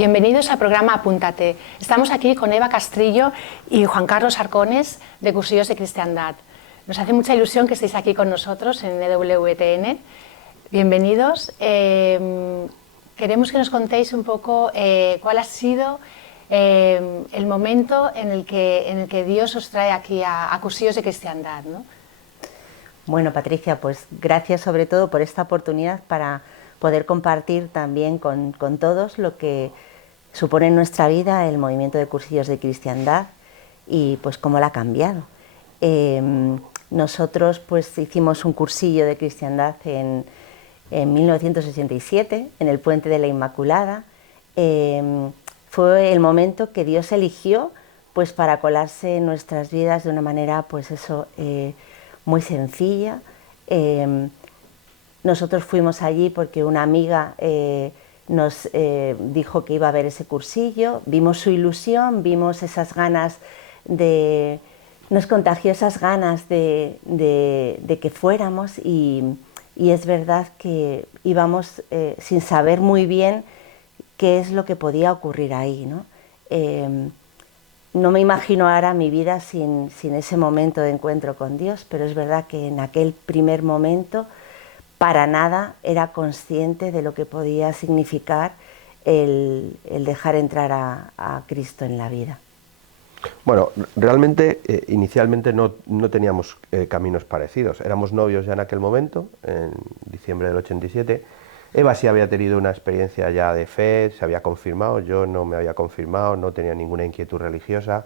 Bienvenidos al programa Apúntate. Estamos aquí con Eva Castrillo y Juan Carlos Arcones de Cursillos de Cristiandad. Nos hace mucha ilusión que estéis aquí con nosotros en EWTN. Bienvenidos. Queremos que nos contéis un poco cuál ha sido el momento en el que Dios os trae aquí a Cursillos de Cristiandad, ¿no? Bueno, Patricia, pues gracias sobre todo por esta oportunidad para poder compartir también con todos lo que supone en nuestra vida el movimiento de Cursillos de Cristiandad y pues cómo la ha cambiado. Nosotros pues hicimos un cursillo de cristiandad en 1987 en el Puente de la Inmaculada. Fue el momento que Dios eligió pues para colarse en nuestras vidas de una manera pues eso muy sencilla. Nosotros fuimos allí porque una amiga nos dijo que iba a ver ese cursillo, vimos su ilusión, vimos esas ganas nos contagió esas ganas de que fuéramos y es verdad que íbamos sin saber muy bien qué es lo que podía ocurrir ahí, ¿no? No me imagino ahora mi vida sin ese momento de encuentro con Dios, pero es verdad que en aquel primer momento para nada era consciente de lo que podía significar el dejar entrar a Cristo en la vida. Bueno, realmente inicialmente no teníamos caminos parecidos. Éramos novios ya en aquel momento, en diciembre del 87. Eva sí había tenido una experiencia ya de fe, se había confirmado, yo no me había confirmado, no tenía ninguna inquietud religiosa,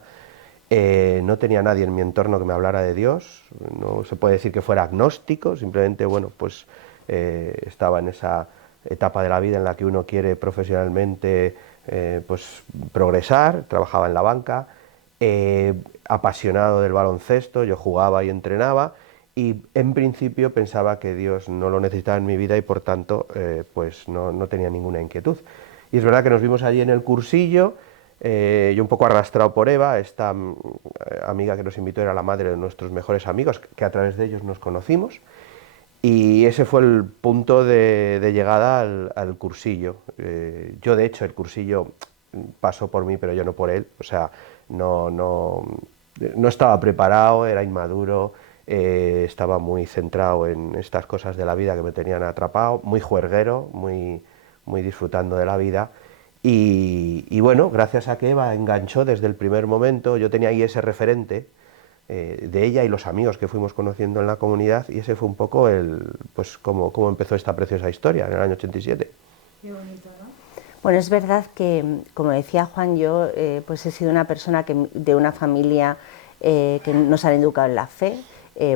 no tenía nadie en mi entorno que me hablara de Dios, no se puede decir que fuera agnóstico, simplemente, bueno, pues estaba en esa etapa de la vida en la que uno quiere profesionalmente pues progresar, trabajaba en la banca, apasionado del baloncesto, yo jugaba y entrenaba y en principio pensaba que Dios no lo necesitaba en mi vida y por tanto pues no tenía ninguna inquietud. Y es verdad que nos vimos allí en el cursillo, yo un poco arrastrado por Eva, esta amiga que nos invitó era la madre de nuestros mejores amigos, que a través de ellos nos conocimos. Y ese fue el punto de llegada al cursillo. Yo, de hecho, el cursillo pasó por mí, pero yo no por él. O sea, no estaba preparado, era inmaduro, estaba muy centrado en estas cosas de la vida que me tenían atrapado, muy juerguero, muy disfrutando de la vida. Y bueno, gracias a que Eva enganchó desde el primer momento, yo tenía ahí ese referente de ella y los amigos que fuimos conociendo en la comunidad, y ese fue un poco pues cómo empezó esta preciosa historia en el año 87. Qué bonito, ¿no? Bueno, es verdad que, como decía Juan, yo pues he sido una persona de una familia que nos han educado en la fe,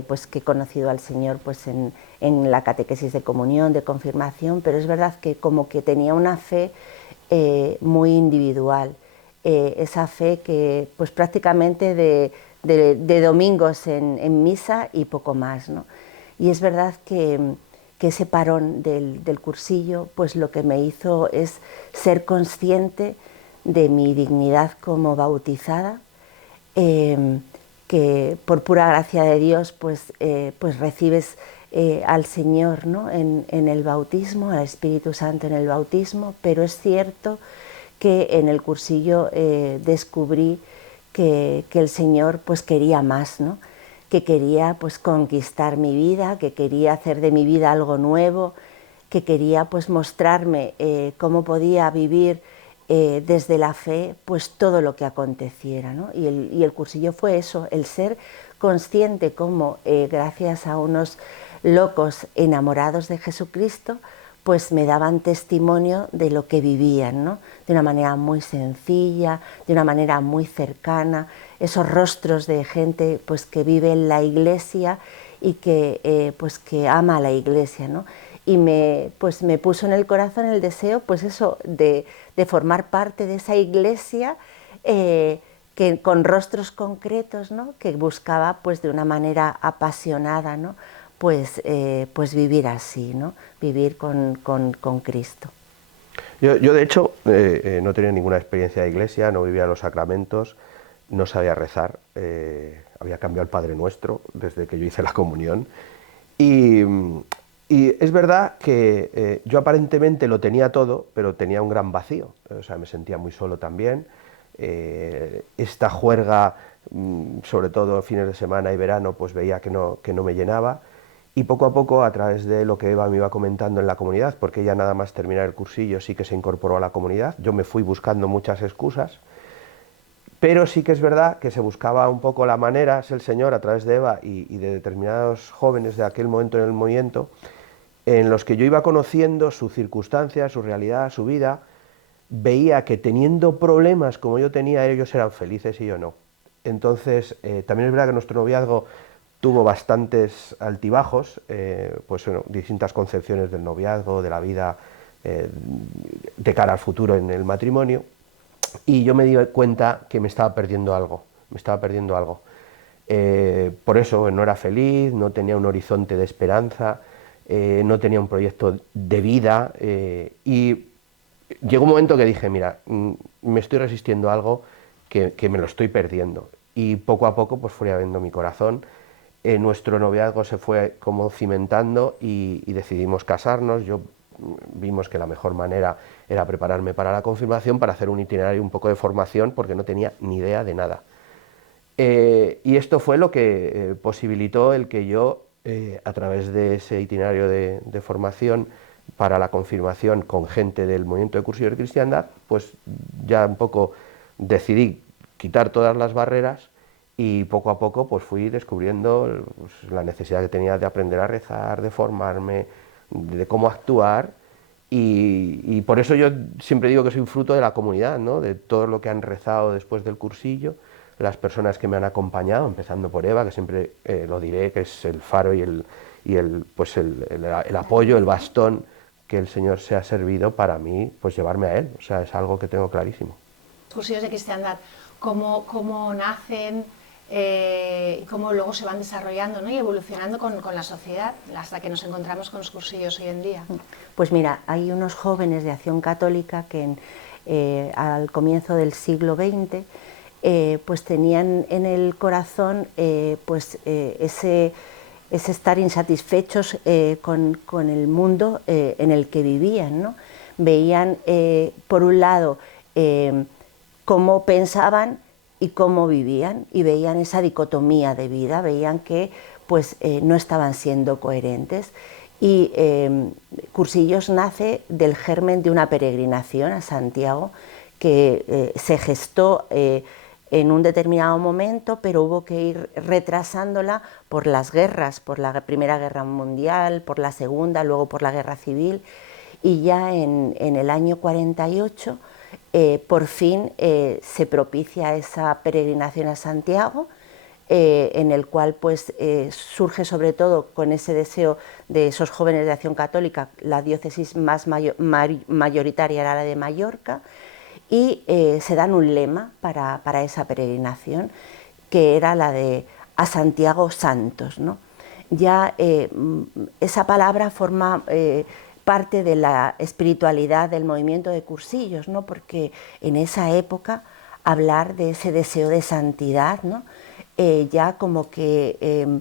pues que he conocido al Señor pues en la catequesis de comunión, de confirmación, pero es verdad que como que tenía una fe muy individual, esa fe que pues prácticamente de domingos en misa y poco más, ¿no? Y es verdad que ese parón del cursillo pues lo que me hizo es ser consciente de mi dignidad como bautizada, que por pura gracia de Dios pues recibes al Señor, ¿no? en el bautismo, al Espíritu Santo en el bautismo, pero es cierto que en el cursillo descubrí que el Señor pues quería más, ¿no? Que quería pues conquistar mi vida, que quería hacer de mi vida algo nuevo, que quería pues mostrarme cómo podía vivir desde la fe pues todo lo que aconteciera, ¿no? Y el cursillo fue eso, el ser consciente cómo gracias a unos locos enamorados de Jesucristo pues me daban testimonio de lo que vivían, ¿no? De una manera muy sencilla, de una manera muy cercana, esos rostros de gente pues que vive en la iglesia y que pues que ama a la iglesia, ¿no? Y me puso en el corazón el deseo pues eso de formar parte de esa iglesia que con rostros concretos, ¿no? Que buscaba pues de una manera apasionada, ¿no? Pues vivir así, ¿no? Vivir con Cristo. Yo de hecho no tenía ninguna experiencia de iglesia, no vivía los sacramentos, no sabía rezar, había cambiado el Padre Nuestro desde que yo hice la comunión y Y es verdad que yo aparentemente lo tenía todo, pero tenía un gran vacío, o sea, me sentía muy solo también. Esta juerga, sobre todo fines de semana y verano, pues veía que no me llenaba. Y poco a poco, a través de lo que Eva me iba comentando en la comunidad, porque ella nada más terminar el cursillo sí que se incorporó a la comunidad, yo me fui buscando muchas excusas, pero sí que es verdad que se buscaba un poco la manera, es el Señor a través de Eva y de determinados jóvenes de aquel momento en el movimiento, en los que yo iba conociendo su circunstancia, su realidad, su vida, veía que teniendo problemas como yo tenía, ellos eran felices y yo no. Entonces, también es verdad que nuestro noviazgo tuvo bastantes altibajos, pues bueno, distintas concepciones del noviazgo, de la vida, de cara al futuro en el matrimonio, y yo me di cuenta que me estaba perdiendo algo, por eso no era feliz, no tenía un horizonte de esperanza, no tenía un proyecto de vida, y llegó un momento que dije, mira, me estoy resistiendo a algo que me lo estoy perdiendo. Y poco a poco pues fui abriendo mi corazón. Nuestro noviazgo se fue como cimentando y decidimos casarnos. Vimos que la mejor manera era prepararme para la confirmación, para hacer un itinerario, un poco de formación, porque no tenía ni idea de nada. Y esto fue lo que posibilitó el que yo, a través de ese itinerario de formación para la confirmación con gente del movimiento de Cursillos de Cristiandad, pues ya un poco decidí quitar todas las barreras y poco a poco pues fui descubriendo pues, la necesidad que tenía de aprender a rezar, de formarme, de cómo actuar, y por eso yo siempre digo que soy fruto de la comunidad, ¿no? De todo lo que han rezado después del cursillo, las personas que me han acompañado, empezando por Eva, que siempre lo diré, que es el faro y el apoyo, el bastón que el Señor se ha servido para mí, pues llevarme a Él. O sea, es algo que tengo clarísimo. Cursillos de Cristiandad, cómo nacen, cómo luego se van desarrollando, ¿no? Y evolucionando con la sociedad, hasta que nos encontramos con los cursillos hoy en día. Pues mira, hay unos jóvenes de Acción Católica que al comienzo del siglo XX pues tenían en el corazón ese estar insatisfechos con el mundo en el que vivían, ¿no? Veían, por un lado, cómo pensaban y cómo vivían, y veían esa dicotomía de vida, veían que pues, no estaban siendo coherentes. Y Cursillos nace del germen de una peregrinación a Santiago que se gestó en un determinado momento, pero hubo que ir retrasándola por las guerras, por la Primera Guerra Mundial, por la Segunda, luego por la Guerra Civil, y ya en el año 48 por fin se propicia esa peregrinación a Santiago, en el cual pues, surge sobre todo con ese deseo de esos jóvenes de Acción Católica. La diócesis más mayoritaria era la de Mallorca, y se dan un lema para esa peregrinación, que era la de a Santiago Santos, ¿no? Ya esa palabra forma parte de la espiritualidad del movimiento de Cursillos, ¿no? Porque en esa época hablar de ese deseo de santidad, ¿no? Ya como que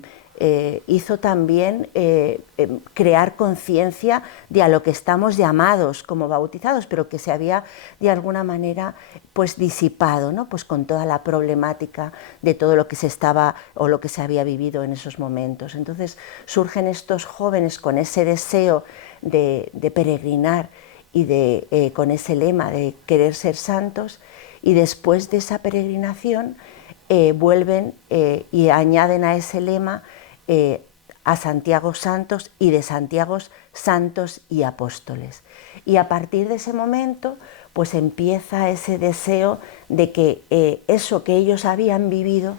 hizo también crear conciencia de a lo que estamos llamados como bautizados, pero que se había de alguna manera pues disipado, ¿no? Pues con toda la problemática de todo lo que se estaba o lo que se había vivido en esos momentos. Entonces surgen estos jóvenes con ese deseo de peregrinar y con ese lema de querer ser santos, y después de esa peregrinación vuelven y añaden a ese lema a Santiago Santos y de Santiago Santos y Apóstoles. Y a partir de ese momento pues empieza ese deseo de que eso que ellos habían vivido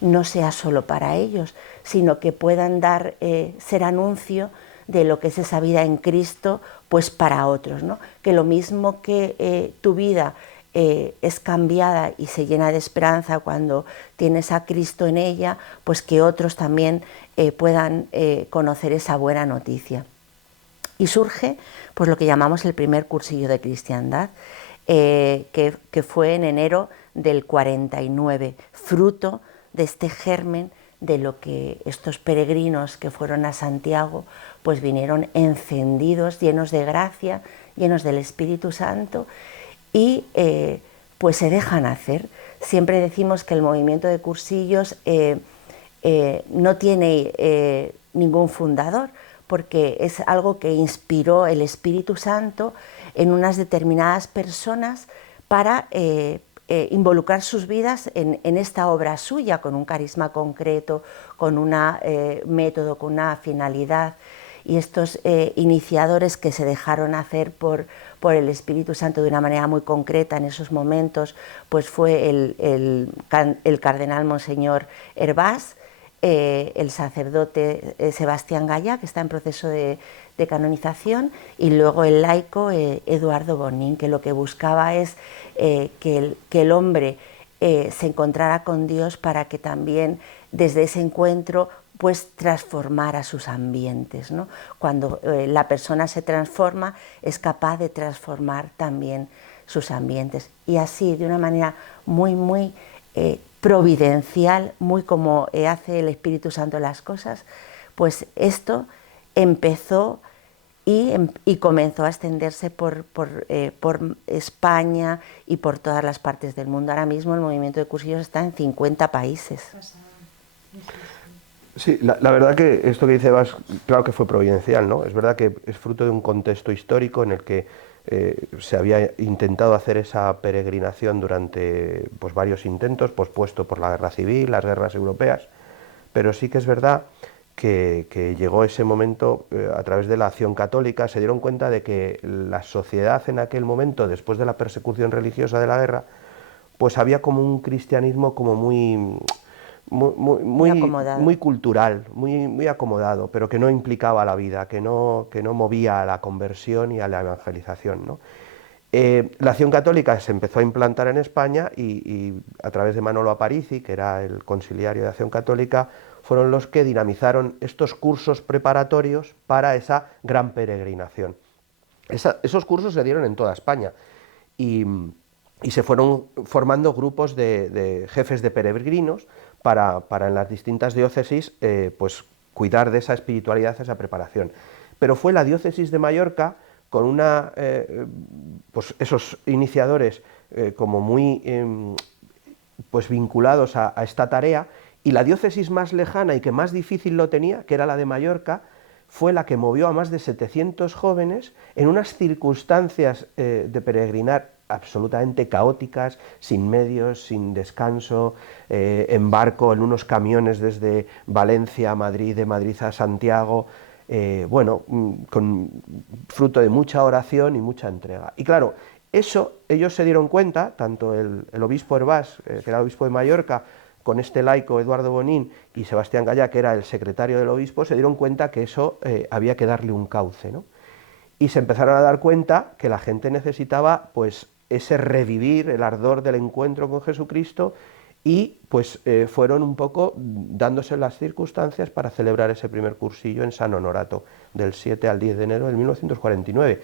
no sea solo para ellos, sino que puedan ser anuncio de lo que es esa vida en Cristo pues para otros, ¿no? Que lo mismo que tu vida es cambiada y se llena de esperanza cuando tienes a Cristo en ella, pues que otros también puedan conocer esa buena noticia. Y surge pues lo que llamamos el primer cursillo de cristiandad, que fue en enero del 49, fruto de este germen de lo que estos peregrinos que fueron a Santiago pues vinieron encendidos, llenos de gracia, llenos del Espíritu Santo y pues se dejan hacer. Siempre decimos que el movimiento de cursillos no tiene ningún fundador, porque es algo que inspiró el Espíritu Santo en unas determinadas personas para involucrar sus vidas en esta obra suya, con un carisma concreto, con un método, con una finalidad. Y estos iniciadores que se dejaron hacer por el Espíritu Santo de una manera muy concreta en esos momentos, pues fue el cardenal Monseñor Hervás, el sacerdote Sebastián Gaya, que está en proceso de canonización, y luego el laico Eduardo Bonín, que lo que buscaba es que el hombre se encontrara con Dios para que también desde ese encuentro pues transformara sus ambientes, ¿no? Cuando la persona se transforma, es capaz de transformar también sus ambientes. Y así, de una manera muy providencial, muy como hace el Espíritu Santo las cosas, pues esto empezó y comenzó a extenderse por España y por todas las partes del mundo. Ahora mismo el movimiento de cursillos está en 50 países. Sí, la verdad que esto que dice Bas, claro que fue providencial, ¿no? Es verdad que es fruto de un contexto histórico en el que se había intentado hacer esa peregrinación durante pues, varios intentos, pospuesto por la guerra civil, las guerras europeas, pero sí que es verdad que llegó ese momento a través de la acción católica, se dieron cuenta de que la sociedad en aquel momento, después de la persecución religiosa de la guerra, pues había como un cristianismo como muy cultural, muy acomodado, pero que no implicaba la vida, que no movía a la conversión y a la evangelización, ¿no? La acción católica se empezó a implantar en España y a través de Manolo Aparici, que era el conciliario de Acción Católica, fueron los que dinamizaron estos cursos preparatorios para esa gran peregrinación. Esos cursos se dieron en toda España y se fueron formando grupos de jefes de peregrinos para en las distintas diócesis pues cuidar de esa espiritualidad, esa preparación. Pero fue la diócesis de Mallorca, con pues esos iniciadores como muy pues vinculados a esta tarea, y la diócesis más lejana y que más difícil lo tenía, que era la de Mallorca, fue la que movió a más de 700 jóvenes en unas circunstancias de peregrinar absolutamente caóticas, sin medios, sin descanso, en barco, en unos camiones desde Valencia a Madrid, de Madrid a Santiago, bueno, con fruto de mucha oración y mucha entrega. Y claro, eso ellos se dieron cuenta, tanto el obispo Hervás, que era el obispo de Mallorca, con este laico Eduardo Bonín y Sebastián Gaya, que era el secretario del obispo, se dieron cuenta que eso había que darle un cauce, ¿no? Y se empezaron a dar cuenta que la gente necesitaba pues ese revivir el ardor del encuentro con Jesucristo, y pues fueron un poco dándose las circunstancias para celebrar ese primer cursillo en San Honorato, del 7 al 10 de enero de 1949.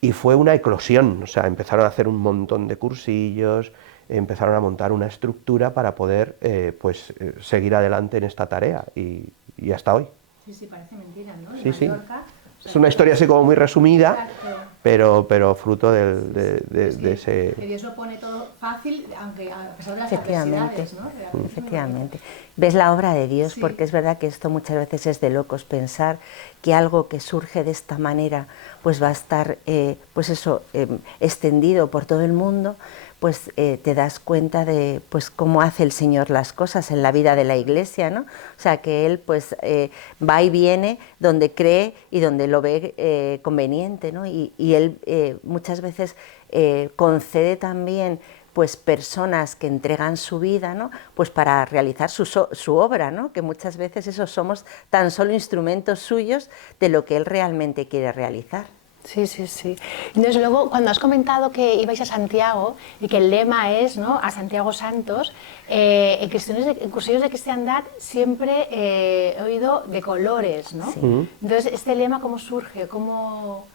Y fue una eclosión, o sea, empezaron a hacer un montón de cursillos, empezaron a montar una estructura para poder seguir adelante en esta tarea y hasta hoy. Sí, parece mentira, ¿no? Sí, sí. Es una historia así como muy resumida, pero fruto de ese... Que Dios lo pone todo fácil, aunque a pesar de las adversidades, ¿no? Efectivamente. Ves la obra de Dios, sí. Porque es verdad que esto muchas veces es de locos, pensar que algo que surge de esta manera pues va a estar extendido por todo el mundo, pues te das cuenta de pues cómo hace el Señor las cosas en la vida de la Iglesia, ¿no? O sea, que Él pues va y viene donde cree y donde lo ve conveniente, ¿no? Y Él muchas veces concede también pues personas que entregan su vida, ¿no? Pues para realizar su obra, ¿no? Que muchas veces esos somos tan solo instrumentos suyos de lo que Él realmente quiere realizar. Sí, sí, sí. Entonces luego, cuando has comentado que ibais a Santiago y que el lema es, ¿no?, a Santiago Santos, en cursillos de cristiandad siempre he oído de colores, ¿no? Sí. Entonces, ¿este lema cómo surge? ¿Cómo...?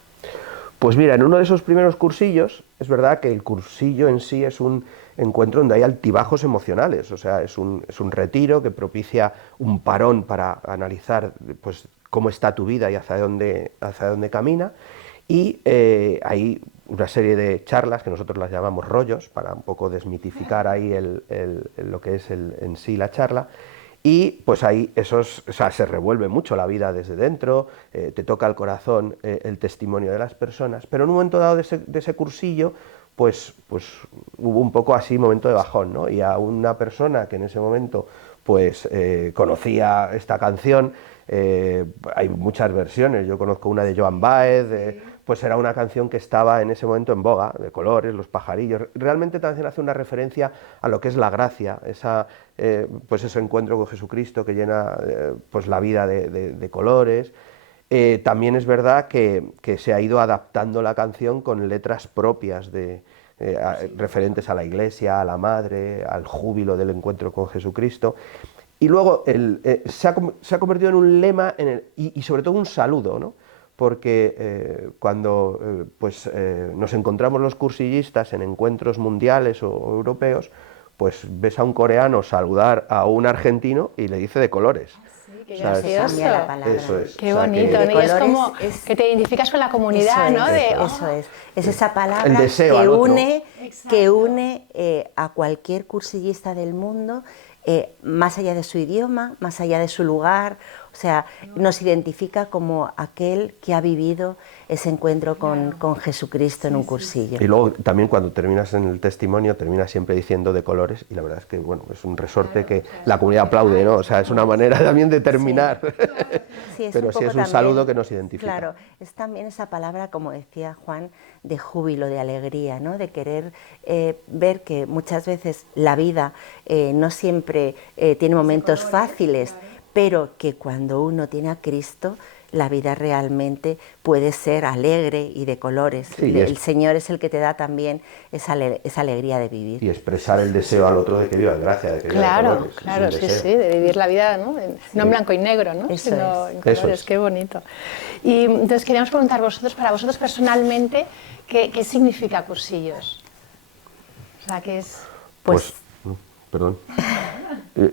Pues mira, en uno de esos primeros cursillos, es verdad que el cursillo en sí es un encuentro donde hay altibajos emocionales, o sea, es un retiro que propicia un parón para analizar pues, cómo está tu vida y hacia dónde camina, y hay una serie de charlas que nosotros las llamamos rollos, para un poco desmitificar ahí lo que es en sí la charla. Y pues ahí o sea, se revuelve mucho la vida desde dentro, te toca el corazón el testimonio de las personas, pero en un momento dado de ese cursillo, pues hubo un poco así momento de bajón, ¿no? Y a una persona que en ese momento pues conocía esta canción, hay muchas versiones, yo conozco una de Joan Baez, pues era una canción que estaba en ese momento en boga, de colores, los pajarillos. Realmente también hace una referencia a lo que es la gracia, pues ese encuentro con Jesucristo que llena pues la vida de colores. También es verdad que se ha ido adaptando la canción con letras propias referentes a la Iglesia, a la Madre, al júbilo del encuentro con Jesucristo. Y luego se ha convertido en un lema y sobre todo un saludo, ¿no? Porque cuando nos encontramos los cursillistas en encuentros mundiales o europeos, pues ves a un coreano saludar a un argentino y le dice de colores. Sí, qué ¿Sabes? gracioso. Cambia la palabra. Eso es. Qué O sea, bonito, que- ¿no? Y es como que te identificas con la comunidad, ¿no? Eso es. Es esa palabra El deseo que al otro. une, Exacto. a cualquier cursillista del mundo, más allá de su idioma, más allá de su lugar. O sea, nos identifica como aquel que ha vivido ese encuentro con Jesucristo en un cursillo. Y luego también cuando terminas en el testimonio, terminas siempre diciendo de colores, y la verdad es que bueno, es un resorte que la comunidad aplaude, ¿no? O sea, es una manera también de terminar. Sí, es Pero un sí poco es un también, saludo que nos identifica. Claro, es también esa palabra, como decía Juan, de júbilo, de alegría, ¿no? De querer ver que muchas veces la vida no siempre tiene momentos fáciles, pero que cuando uno tiene a Cristo, la vida realmente puede ser alegre y de colores. Sí, El Señor es el que te da también esa alegría de vivir. Y expresar el deseo al otro de que viva en gracia, de que viva de Claro, colores. Es claro, un sí, deseo. sí, de vivir la vida, ¿no? No en blanco y negro, ¿no? Eso Sino es. en Eso colores, es. qué bonito. Y entonces queríamos preguntar para vosotros personalmente, ¿qué significa cursillos? O sea, ¿qué es? Pues Perdón.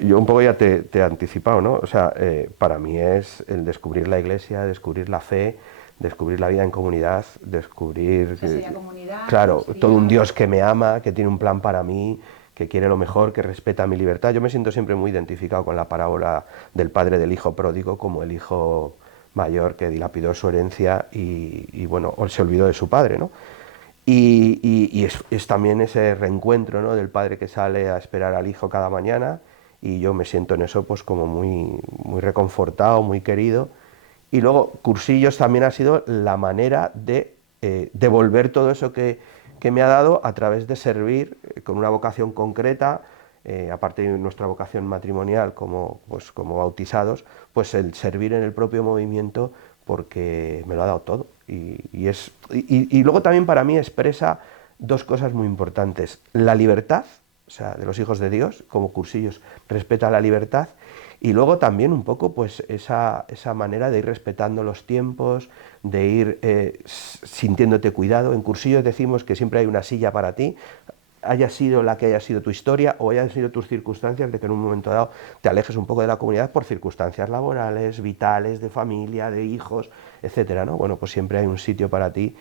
Yo un poco ya te he anticipado, ¿no? O sea, para mí es el descubrir la Iglesia, descubrir la fe, descubrir la vida en comunidad, descubrir, sería comunidad, claro, sería- todo un Dios que me ama, que tiene un plan para mí, que quiere lo mejor, que respeta mi libertad. Yo me siento siempre muy identificado con la parábola del padre del hijo pródigo, como el hijo mayor que dilapidó su herencia y bueno, se olvidó de su padre, ¿no? Y es también ese reencuentro, ¿no? Del padre que sale a esperar al hijo cada mañana, y yo me siento en eso pues como muy reconfortado, muy querido. Y luego cursillos también ha sido la manera de devolver todo eso que me ha dado a través de servir con una vocación concreta, aparte de nuestra vocación matrimonial como bautizados, pues el servir en el propio movimiento, porque me lo ha dado todo. Y luego también para mí expresa dos cosas muy importantes: la libertad, o sea, de los hijos de Dios, como cursillos respeta la libertad, y luego también un poco pues esa manera de ir respetando los tiempos, de ir sintiéndote cuidado. En cursillos decimos que siempre hay una silla para ti, haya sido la que haya sido tu historia o hayan sido tus circunstancias, de que en un momento dado te alejes un poco de la comunidad por circunstancias laborales, vitales, de familia, de hijos, etcétera, ¿no? Bueno, pues siempre hay un sitio para ti.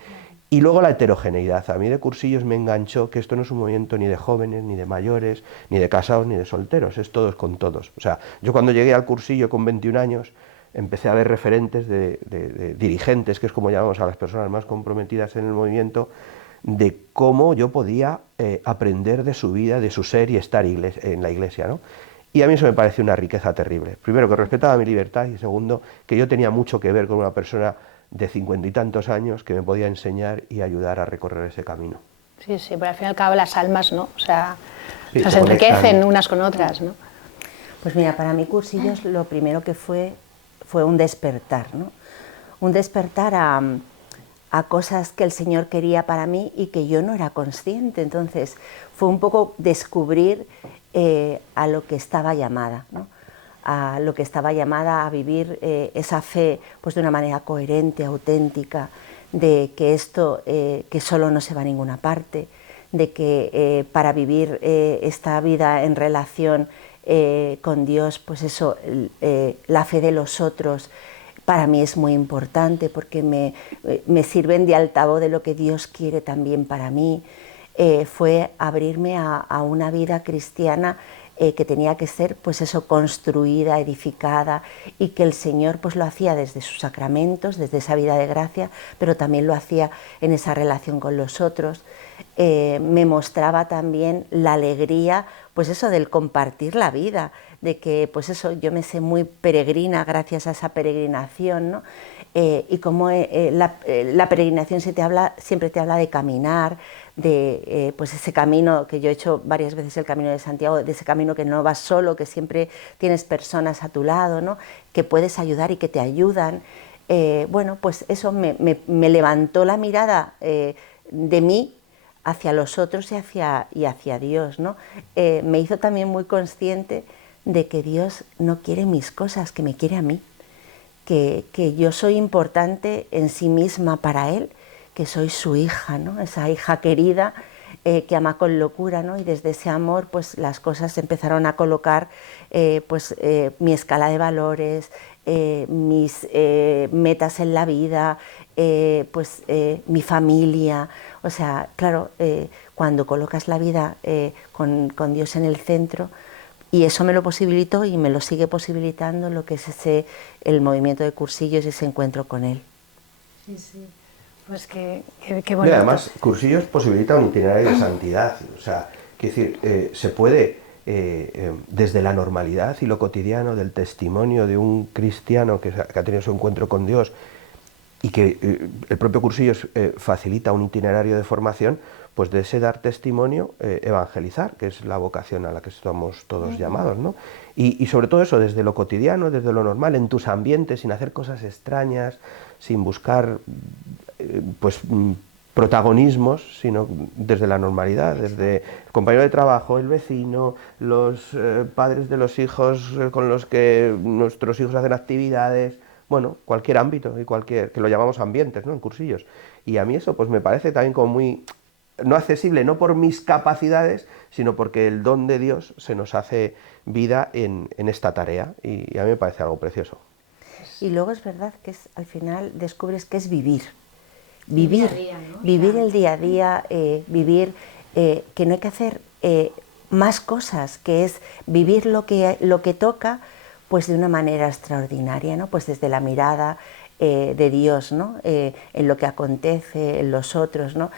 Y luego la heterogeneidad. A mí de cursillos me enganchó que esto no es un movimiento ni de jóvenes, ni de mayores, ni de casados, ni de solteros, es todos con todos. O sea, yo cuando llegué al cursillo con 21 años, empecé a ver referentes de dirigentes, que es como llamamos a las personas más comprometidas en el movimiento, de cómo yo podía aprender de su vida, de su ser y estar en la iglesia, ¿no? Y a mí eso me pareció una riqueza terrible. Primero, que respetaba mi libertad, y segundo, que yo tenía mucho que ver con una persona de 50 y tantos años que me podía enseñar y ayudar a recorrer ese camino. Sí, sí, pero al fin y al cabo las almas, ¿no? O sea, Sí, se se enriquecen conectan. unas con otras, ¿no? Pues mira, para mí cursillos lo primero que fue un despertar, ¿no? Un despertar a cosas que el Señor quería para mí y que yo no era consciente. Entonces fue un poco descubrir a lo que estaba llamada, ¿no? A lo que estaba llamada a vivir esa fe pues de una manera coherente, auténtica, de que esto que solo no se va a ninguna parte, de que para vivir esta vida en relación con Dios, pues eso, la fe de los otros, para mí es muy importante porque me sirven de altavoz de lo que Dios quiere también para mí. Fue abrirme a una vida cristiana que tenía que ser, pues eso, construida, edificada, y que el Señor pues lo hacía desde sus sacramentos, desde esa vida de gracia, pero también lo hacía en esa relación con los otros. Me mostraba también la alegría, pues eso, del compartir la vida, de que pues eso, yo me sé muy peregrina gracias a esa peregrinación, ¿no? Y como la peregrinación siempre te habla de caminar, de pues ese camino que yo he hecho varias veces, el Camino de Santiago, de ese camino que no vas solo, que siempre tienes personas a tu lado, ¿no? Que puedes ayudar y que te ayudan. Bueno, pues eso me levantó la mirada de mí hacia los otros y hacia Dios, ¿no? Me hizo también muy consciente de que Dios no quiere mis cosas, que me quiere a mí. Que yo soy importante en sí misma para Él, que soy su hija, ¿no? Esa hija querida que ama con locura, ¿no? Y desde ese amor pues las cosas se empezaron a colocar, mi escala de valores, mis metas en la vida, mi familia. O sea, claro, cuando colocas la vida con Dios en el centro, y eso me lo posibilitó y me lo sigue posibilitando lo que es el movimiento de cursillos y ese encuentro con Él. Sí, sí. Pues qué bonito. Y además, cursillos posibilita un itinerario de santidad. O sea, quiero decir, se puede, desde la normalidad y lo cotidiano del testimonio de un cristiano que ha tenido su encuentro con Dios y que el propio cursillos facilita un itinerario de formación, pues de ese dar testimonio, evangelizar, que es la vocación a la que estamos todos llamados, ¿no? Y sobre todo eso, desde lo cotidiano, desde lo normal, en tus ambientes, sin hacer cosas extrañas, sin buscar protagonismos, sino desde la normalidad, desde el compañero de trabajo, el vecino, los padres de los hijos con los que nuestros hijos hacen actividades, bueno, cualquier ámbito, y que lo llamamos ambientes, ¿no? En cursillos. Y a mí eso pues me parece también como muy no accesible, no por mis capacidades, sino porque el don de Dios se nos hace vida en esta tarea, y a mí me parece algo precioso. Y luego es verdad que al final descubres que es vivir, el día a día, vivir, que no hay que hacer más cosas, que es vivir lo que toca, pues de una manera extraordinaria, ¿no? Pues desde la mirada de Dios, ¿no? En lo que acontece, en los otros, ¿no?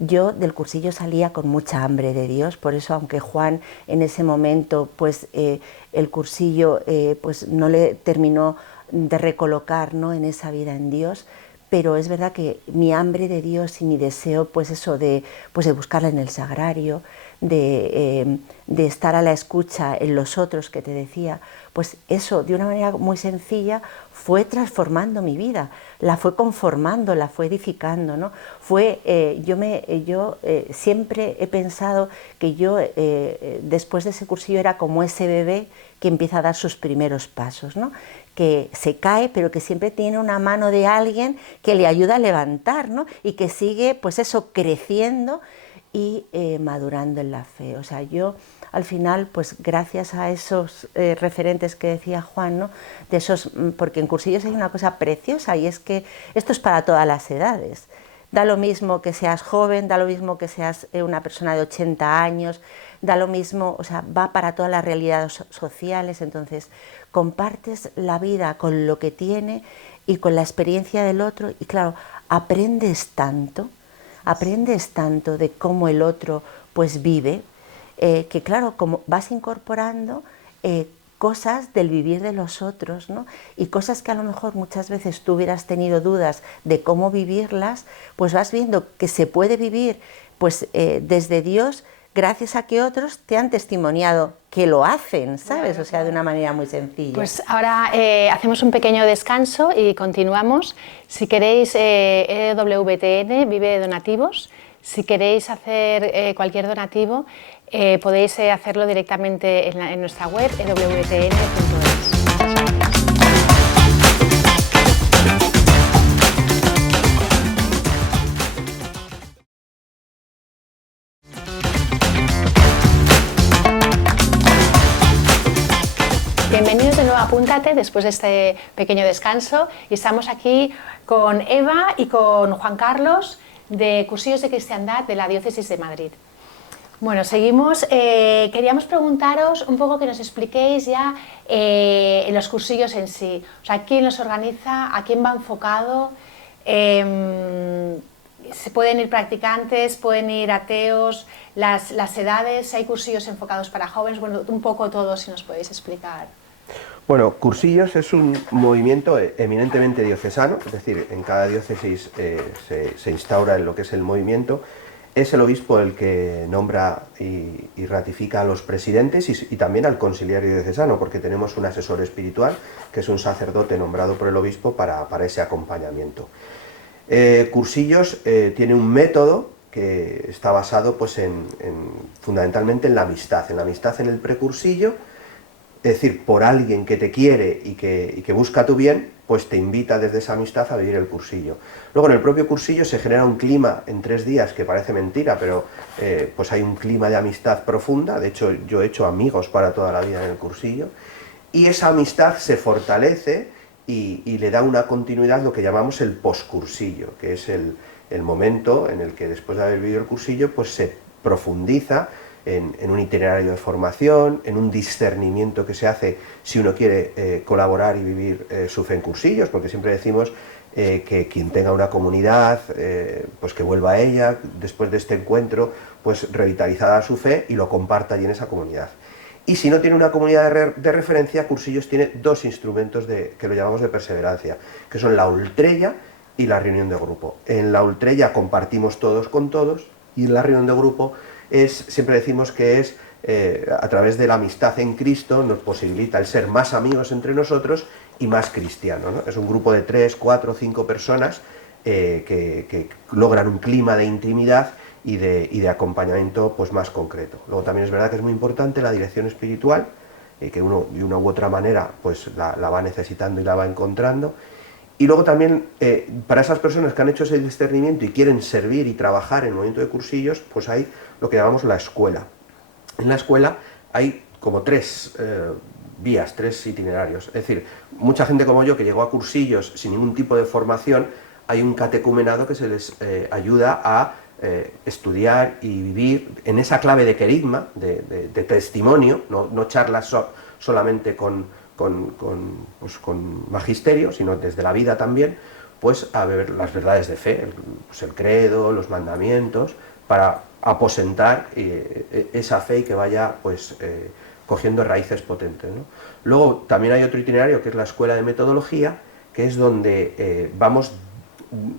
Yo del cursillo salía con mucha hambre de Dios, por eso aunque Juan en ese momento pues el cursillo pues no le terminó de recolocar, ¿no? En esa vida en Dios, pero es verdad que mi hambre de Dios y mi deseo pues eso de buscarla en el sagrario, de estar a la escucha en los otros que te decía, pues eso de una manera muy sencilla fue transformando mi vida, la fue conformando, la fue edificando, ¿no? Yo siempre he pensado que yo después de ese cursillo era como ese bebé que empieza a dar sus primeros pasos, ¿no? Que se cae, pero que siempre tiene una mano de alguien que le ayuda a levantar, ¿no? Y que sigue, pues eso, creciendo y madurando en la fe. O sea, yo al final, pues gracias a esos referentes que decía Juan, ¿no? De esos, porque en cursillos hay una cosa preciosa y es que esto es para todas las edades. Da lo mismo que seas joven, da lo mismo que seas una persona de 80 años, da lo mismo, o sea, va para todas las realidades sociales. Entonces, compartes la vida con lo que tiene y con la experiencia del otro y claro, aprendes tanto de cómo el otro pues vive, que claro, como vas incorporando cosas del vivir de los otros, ¿no? Y cosas que a lo mejor muchas veces tú hubieras tenido dudas de cómo vivirlas, pues vas viendo que se puede vivir pues desde Dios, gracias a que otros te han testimoniado que lo hacen, ¿sabes? O sea, de una manera muy sencilla. Pues ahora hacemos un pequeño descanso y continuamos. Si queréis, EWTN vive de donativos. Si queréis hacer cualquier donativo, podéis hacerlo directamente en nuestra web, ewtn.es. Bienvenidos de nuevo a Apúntate después de este pequeño descanso. Y estamos aquí con Eva y con Juan Carlos de Cursillos de Cristiandad de la Diócesis de Madrid. Bueno, seguimos. Queríamos preguntaros un poco que nos expliquéis ya en los cursillos en sí. O sea, ¿quién los organiza? ¿A quién va enfocado? ¿Se pueden ir practicantes? ¿Pueden ir ateos? Las edades? ¿Hay cursillos enfocados para jóvenes? Bueno, un poco todo, si nos podéis explicar. Bueno, Cursillos es un movimiento eminentemente diocesano, es decir, en cada diócesis se instaura en lo que es el movimiento. Es el obispo el que nombra y ratifica a los presidentes y también al conciliario diocesano, porque tenemos un asesor espiritual, que es un sacerdote nombrado por el obispo para ese acompañamiento. Cursillos tiene un método que está basado pues, fundamentalmente en la amistad en el precursillo. Es decir, por alguien que te quiere y que busca tu bien, pues te invita desde esa amistad a vivir el cursillo. Luego en el propio cursillo se genera un clima en 3 días que parece mentira, pero pues hay un clima de amistad profunda. De hecho, yo he hecho amigos para toda la vida en el cursillo. Y esa amistad se fortalece y le da una continuidad lo que llamamos el poscursillo, que es el momento en el que después de haber vivido el cursillo, pues se profundiza en un itinerario de formación, en un discernimiento que se hace si uno quiere colaborar y vivir su fe en cursillos, porque siempre decimos que quien tenga una comunidad, pues que vuelva a ella, después de este encuentro, pues revitalizada su fe y lo comparta allí en esa comunidad. Y si no tiene una comunidad de referencia, Cursillos tiene 2 instrumentos que lo llamamos de perseverancia, que son la ultrella y la reunión de grupo. En la ultrella compartimos todos con todos y en la reunión de grupo siempre decimos que es a través de la amistad en Cristo nos posibilita el ser más amigos entre nosotros y más cristianos, ¿no? Es un grupo de 3, 4, 5 personas que logran un clima de intimidad y de acompañamiento pues, más concreto. Luego también es verdad que es muy importante la dirección espiritual, que uno de una u otra manera pues, la va necesitando y la va encontrando. Y luego también, para esas personas que han hecho ese discernimiento y quieren servir y trabajar en el movimiento de cursillos, pues hay lo que llamamos la escuela. En la escuela hay como 3 vías, 3 itinerarios. Es decir, mucha gente como yo que llegó a cursillos sin ningún tipo de formación, hay un catecumenado que se les ayuda a estudiar y vivir en esa clave de querigma, de testimonio, no charlas solamente con magisterio, sino desde la vida también, pues a ver las verdades de fe, el credo, los mandamientos, para aposentar esa fe y que vaya pues cogiendo raíces potentes, ¿no? Luego también hay otro itinerario que es la escuela de metodología, que es donde vamos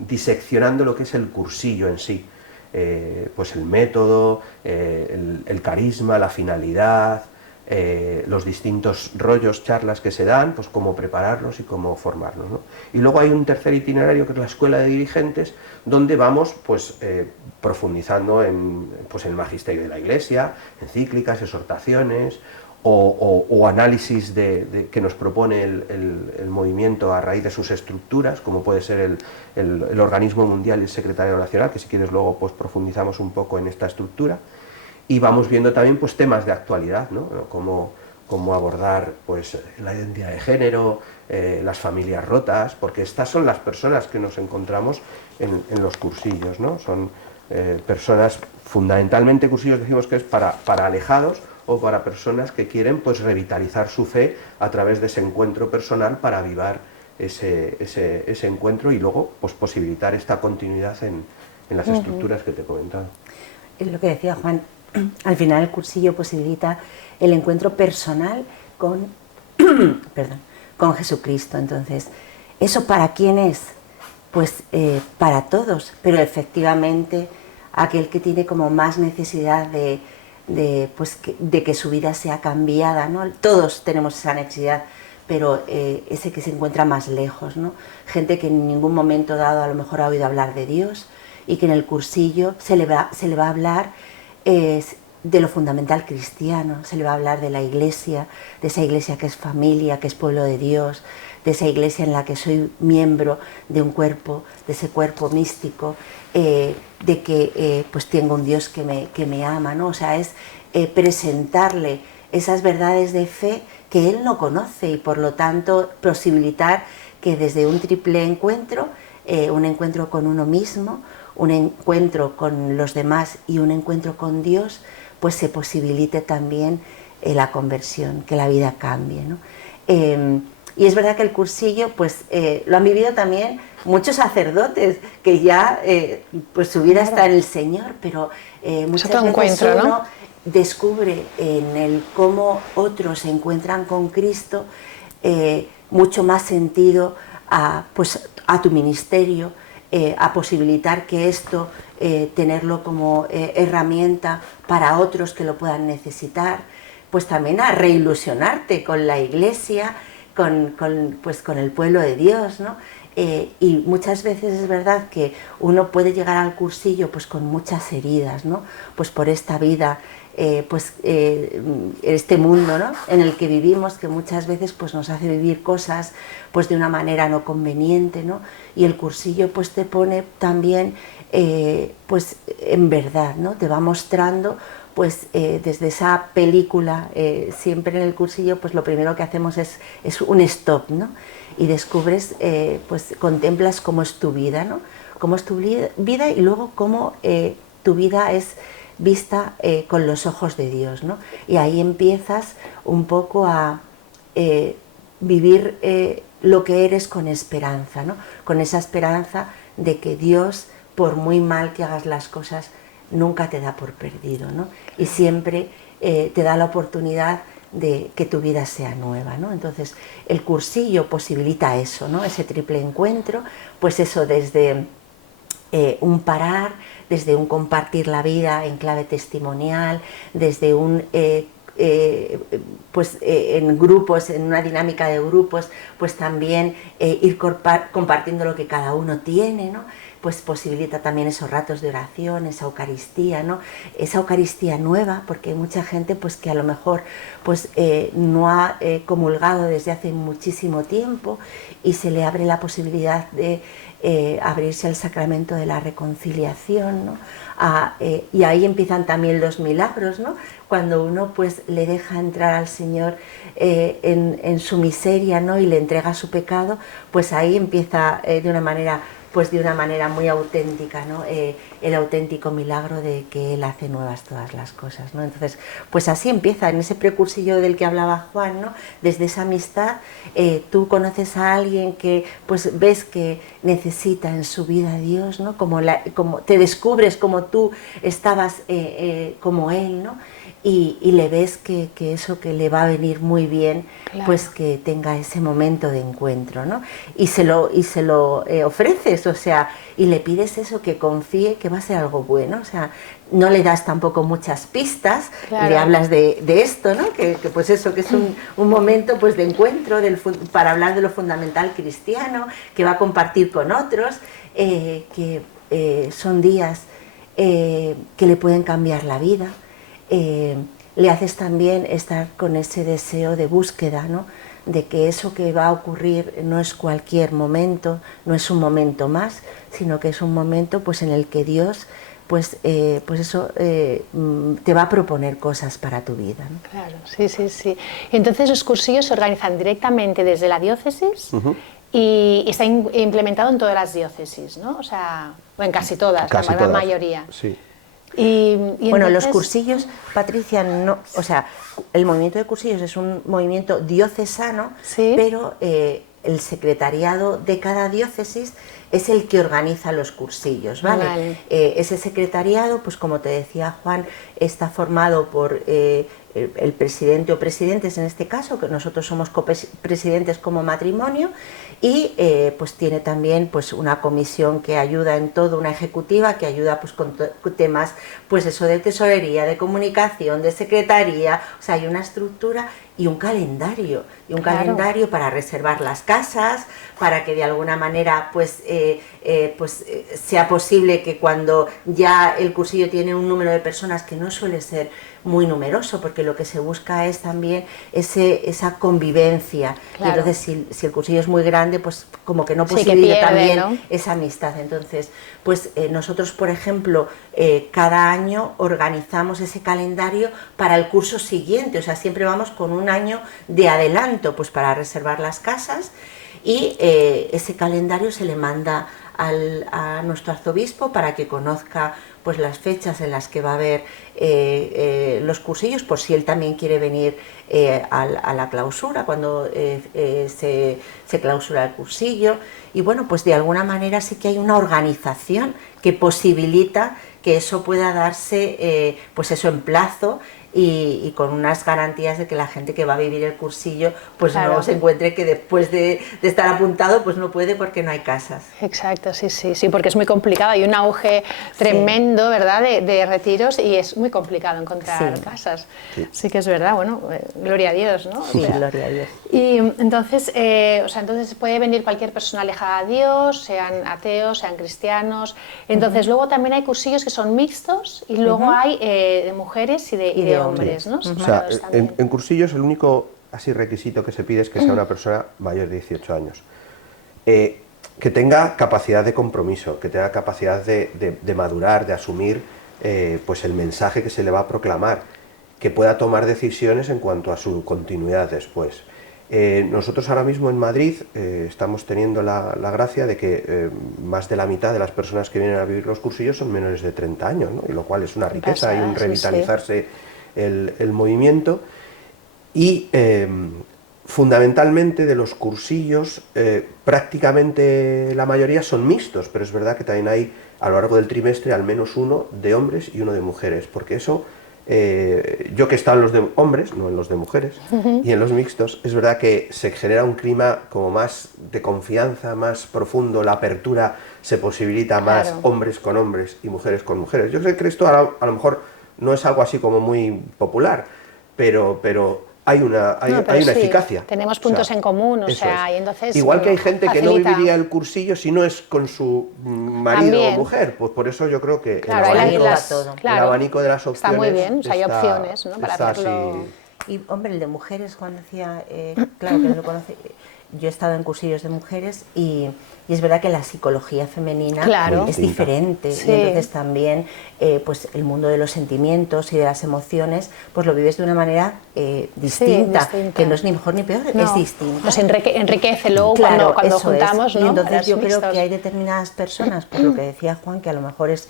diseccionando lo que es el cursillo en sí, pues el método, el carisma, la finalidad, los distintos rollos, charlas que se dan, pues cómo prepararlos y cómo formarlos, ¿no? Y luego hay un tercer itinerario que es la escuela de dirigentes, donde vamos pues profundizando en el magisterio de la Iglesia, encíclicas, exhortaciones o análisis que nos propone el movimiento a raíz de sus estructuras, como puede ser el organismo mundial y el secretario nacional, que si quieres luego pues profundizamos un poco en esta estructura. Y vamos viendo también pues, temas de actualidad, ¿no? Cómo abordar pues, la identidad de género, las familias rotas, porque estas son las personas que nos encontramos en los cursillos, ¿no? Son personas, fundamentalmente cursillos decimos que es para alejados o para personas que quieren pues, revitalizar su fe a través de ese encuentro personal para avivar ese encuentro y luego pues, posibilitar esta continuidad en las estructuras que te he comentado. Es lo que decía Juan. Al final el cursillo posibilita el encuentro personal con Jesucristo. Entonces, ¿eso para quién es? Pues para todos, pero efectivamente aquel que tiene como más necesidad de que su vida sea cambiada, ¿no? Todos tenemos esa necesidad, pero ese que se encuentra más lejos, ¿no? Gente que en ningún momento dado a lo mejor ha oído hablar de Dios y que en el cursillo se le va a hablar de lo fundamental cristiano, se le va a hablar de la iglesia, de esa iglesia que es familia, que es pueblo de Dios, de esa iglesia en la que soy miembro de un cuerpo, de ese cuerpo místico, de que pues tengo un Dios que me ama, ¿no? O sea, es presentarle esas verdades de fe que él no conoce y por lo tanto posibilitar que desde un triple encuentro, un encuentro con uno mismo, un encuentro con los demás y un encuentro con Dios, pues se posibilite también la conversión, que la vida cambie, ¿no? Y es verdad que el cursillo pues lo han vivido también muchos sacerdotes que ya pues su vida está en el Señor, pero muchas veces uno descubre en el cómo otros se encuentran con Cristo mucho más sentido pues, a tu ministerio, a posibilitar que esto, tenerlo como herramienta para otros que lo puedan necesitar, pues también a reilusionarte con la Iglesia, pues, con el pueblo de Dios, ¿no? Y muchas veces es verdad que uno puede llegar al cursillo pues con muchas heridas, ¿no? Pues por esta vida, este mundo, ¿no?, en el que vivimos, que muchas veces pues nos hace vivir cosas pues de una manera no conveniente, ¿no? Y el cursillo pues te pone también pues en verdad, ¿no? Te va mostrando pues desde esa película, siempre en el cursillo pues lo primero que hacemos es un stop, ¿no? Y descubres, pues contemplas cómo es tu vida, ¿no? Cómo es tu vida y luego cómo tu vida es vista con los ojos de Dios, ¿no? Y ahí empiezas un poco a vivir lo que eres con esperanza, ¿no? Con esa esperanza de que Dios, por muy mal que hagas las cosas, nunca te da por perdido, ¿no? Y siempre te da la oportunidad de que tu vida sea nueva, ¿no? Entonces el cursillo posibilita eso, ¿no? Ese triple encuentro, pues eso desde un parar, desde un compartir la vida en clave testimonial, desde un pues en grupos, en una dinámica de grupos, pues también ir compartiendo lo que cada uno tiene, ¿no? Pues posibilita también esos ratos de oración, esa Eucaristía, ¿no? Esa Eucaristía nueva, porque hay mucha gente pues que a lo mejor pues no ha comulgado desde hace muchísimo tiempo y se le abre la posibilidad de abrirse al sacramento de la reconciliación, ¿no? Y ahí empiezan también los milagros, ¿no? Cuando uno pues le deja entrar al Señor en su miseria, ¿no? Y le entrega su pecado, pues ahí empieza de una manera muy auténtica, ¿no? El auténtico milagro de que Él hace nuevas todas las cosas, ¿no? Entonces, pues así empieza, en ese precursillo del que hablaba Juan, ¿no? Desde esa amistad, tú conoces a alguien que pues ves que necesita en su vida a Dios, ¿no? Como te descubres como tú estabas como Él, ¿no? Y le ves que eso que le va a venir muy bien, claro, pues que tenga ese momento de encuentro, ¿no? Y se lo ofreces, o sea, y le pides eso, que confíe que va a ser algo bueno, o sea, no le das tampoco muchas pistas, claro, le hablas de esto, ¿no? Que pues eso, que es un momento pues de encuentro para hablar de lo fundamental cristiano, que va a compartir con otros, que son días que le pueden cambiar la vida. Le haces también estar con ese deseo de búsqueda, ¿no? De que eso que va a ocurrir no es cualquier momento, no es un momento más, sino que es un momento pues en el que Dios pues eso te va a proponer cosas para tu vida, ¿no? Claro, sí, sí, sí. Entonces los cursillos se organizan directamente desde la diócesis, y está implementado en todas las diócesis, ¿no? O sea, o en casi todas, la mayoría. Sí. Y bueno, entonces, los cursillos, Patricia, no, o sea, el movimiento de cursillos es un movimiento diocesano, ¿sí? Pero el secretariado de cada diócesis es el que organiza los cursillos, ¿vale? Vale. Ese secretariado, pues como te decía Juan, está formado por el presidente o presidentes en este caso, que nosotros somos copresidentes como matrimonio, y pues tiene también pues una comisión que ayuda en todo, una ejecutiva que ayuda pues con temas pues eso de tesorería, de comunicación, de secretaría, o sea, hay una estructura y un calendario, claro, calendario para reservar las casas, para que de alguna manera pues sea posible que cuando ya el cursillo tiene un número de personas que no suele ser muy numeroso, porque lo que se busca es también esa convivencia. Claro. Y entonces si el cursillo es muy grande, pues como que no Sí, que posibilita pierde, también, ¿no?, esa amistad. Entonces, pues nosotros, por ejemplo, cada año organizamos ese calendario para el curso siguiente, o sea, siempre vamos con un año de adelanto, pues para reservar las casas, y ese calendario se le manda a nuestro arzobispo para que conozca pues las fechas en las que va a haber los cursillos, por si él también quiere venir a la clausura, cuando se clausura el cursillo. Y bueno, pues de alguna manera sí que hay una organización que posibilita que eso pueda darse, pues eso, en plazo, y con unas garantías de que la gente que va a vivir el cursillo pues claro, no se encuentre que después de estar apuntado pues no puede porque no hay casas. Exacto, sí, porque es muy complicado, hay un auge tremendo, ¿verdad?, de retiros, y es muy complicado encontrar casas. Sí que es verdad, bueno, gloria a Dios, ¿no? Sí, gloria a Dios. Y entonces, entonces puede venir cualquier persona alejada a Dios, sean ateos, sean cristianos. Entonces luego también hay cursillos que son mixtos, y luego hay de mujeres y de hombres, ¿no? O sea, en cursillos el único así requisito que se pide es que sea una persona mayor de 18 años. Que tenga capacidad de compromiso, que tenga capacidad de madurar, de asumir pues el mensaje que se le va a proclamar, que pueda tomar decisiones en cuanto a su continuidad después. Nosotros ahora mismo en Madrid estamos teniendo la gracia de que más de la mitad de las personas que vienen a vivir los cursillos son menores de 30 años, ¿no? Y lo cual es una riqueza y un revitalizarse el movimiento. Y fundamentalmente de los cursillos, prácticamente la mayoría son mixtos, pero es verdad que también hay a lo largo del trimestre al menos uno de hombres y uno de mujeres, porque eso, yo que he estado en los de hombres, no en los de mujeres, y en los mixtos, es verdad que se genera un clima como más de confianza, más profundo, la apertura se posibilita más, hombres con hombres y mujeres con mujeres. Yo sé que esto a lo mejor no es algo así como muy popular, pero hay una eficacia. Tenemos puntos en común, o sea, y entonces igual que hay gente facilita. que no viviría el cursillo si no es con su marido o mujer, pues por eso yo creo que el abanico de las opciones está muy bien, o sea, hay opciones, ¿no?, para hacerlo. Y hombre, el de mujeres, Juan decía, claro que no lo conoce. Yo he estado en cursillos de mujeres y es verdad que la psicología femenina es diferente, y entonces también pues el mundo de los sentimientos y de las emociones pues lo vives de una manera distinta, que no es ni mejor ni peor, es distinta. Nos enriquece luego cuando juntamos, ¿no? Y entonces yo creo que hay determinadas personas, por lo que decía Juan, que a lo mejor es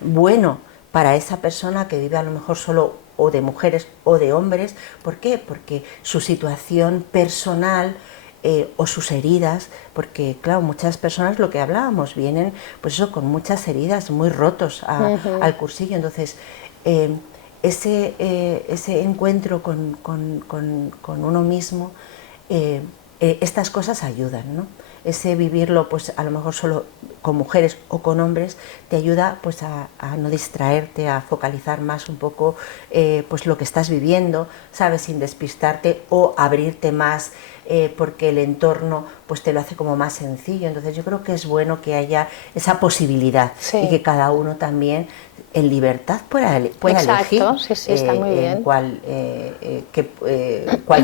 bueno para esa persona que vive a lo mejor solo o de mujeres o de hombres. ¿Por qué? Porque su situación personal o sus heridas, porque claro, muchas personas, lo que hablábamos, vienen pues eso, con muchas heridas, muy rotos al cursillo. Entonces ese encuentro con uno mismo, estas cosas ayudan, ¿no? Ese vivirlo pues a lo mejor solo con mujeres o con hombres te ayuda pues a no distraerte, a focalizar más un poco pues lo que estás viviendo, ¿sabes?, sin despistarte, o abrirte más porque el entorno pues te lo hace como más sencillo. Entonces yo creo que es bueno que haya esa posibilidad y que cada uno también en libertad pueda elegir está muy bien. cuál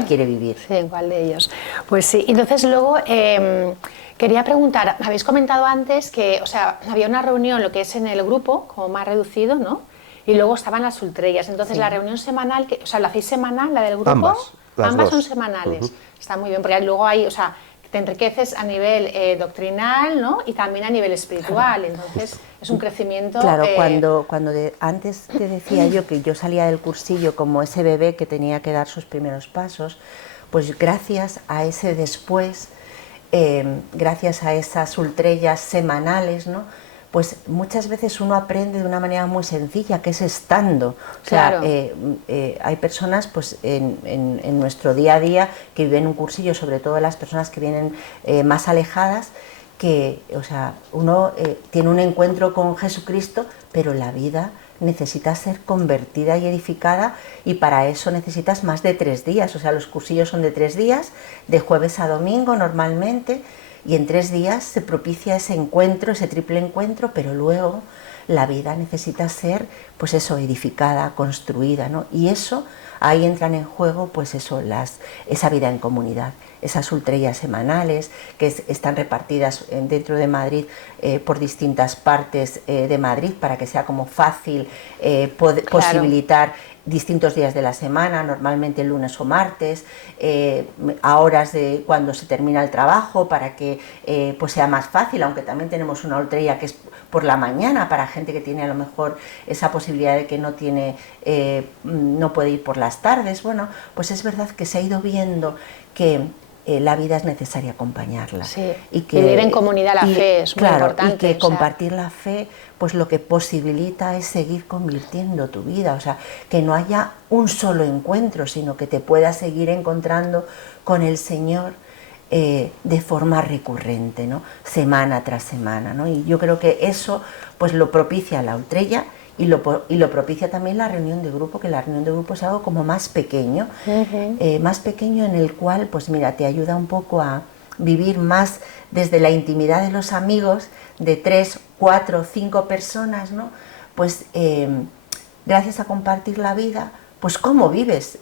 quiere vivir. Sí, en cuál de ellos. Pues sí, entonces luego quería preguntar, habéis comentado antes que, o sea, había una reunión, lo que es en el grupo, como más reducido, ¿no? Y luego estaban las ultrellas. Entonces la reunión semanal, o sea, ¿lo hacéis semanal, la del grupo? Ambas son semanales. Está muy bien, porque luego hay, o sea, te enriqueces a nivel doctrinal, ¿no?, y también a nivel espiritual. Entonces es un crecimiento. Claro, cuando antes te decía yo que yo salía del cursillo como ese bebé que tenía que dar sus primeros pasos, pues gracias a ese después, gracias a esas ultrellas semanales, ¿no?, pues muchas veces uno aprende de una manera muy sencilla, que es estando. O sea, hay personas pues en nuestro día a día que viven un cursillo, sobre todo las personas que vienen más alejadas, que, o sea, uno tiene un encuentro con Jesucristo, pero la vida necesita ser convertida y edificada, y para eso necesitas más de 3 días. O sea, los cursillos son de 3 días, de jueves a domingo normalmente, y en 3 días se propicia ese encuentro, ese triple encuentro, pero luego la vida necesita ser, pues eso, edificada, construida, ¿no? Y eso, ahí entran en juego, pues eso, esa vida en comunidad, esas ultrellas semanales que están repartidas dentro de Madrid por distintas partes de Madrid para que sea como fácil posibilitar distintos días de la semana, normalmente lunes o martes, a horas de cuando se termina el trabajo para que pues sea más fácil, aunque también tenemos una ultrella que es por la mañana para gente que tiene a lo mejor esa posibilidad de que no puede ir por las tardes. Bueno, pues es verdad que se ha ido viendo que la vida es necesaria acompañarla. Sí, y que vivir en comunidad la fe es muy importante. Y que compartir la fe, pues lo que posibilita es seguir convirtiendo tu vida, o sea, que no haya un solo encuentro, sino que te puedas seguir encontrando con el Señor de forma recurrente, ¿no? Semana tras semana, ¿no? Y yo creo que eso pues lo propicia la ultrella y lo propicia también la reunión de grupo, que la reunión de grupo es algo como más pequeño, más pequeño, en el cual, pues mira, te ayuda un poco a vivir más desde la intimidad de los amigos, de 3, 4, 5 personas, ¿no? Pues gracias a compartir la vida, pues cómo vives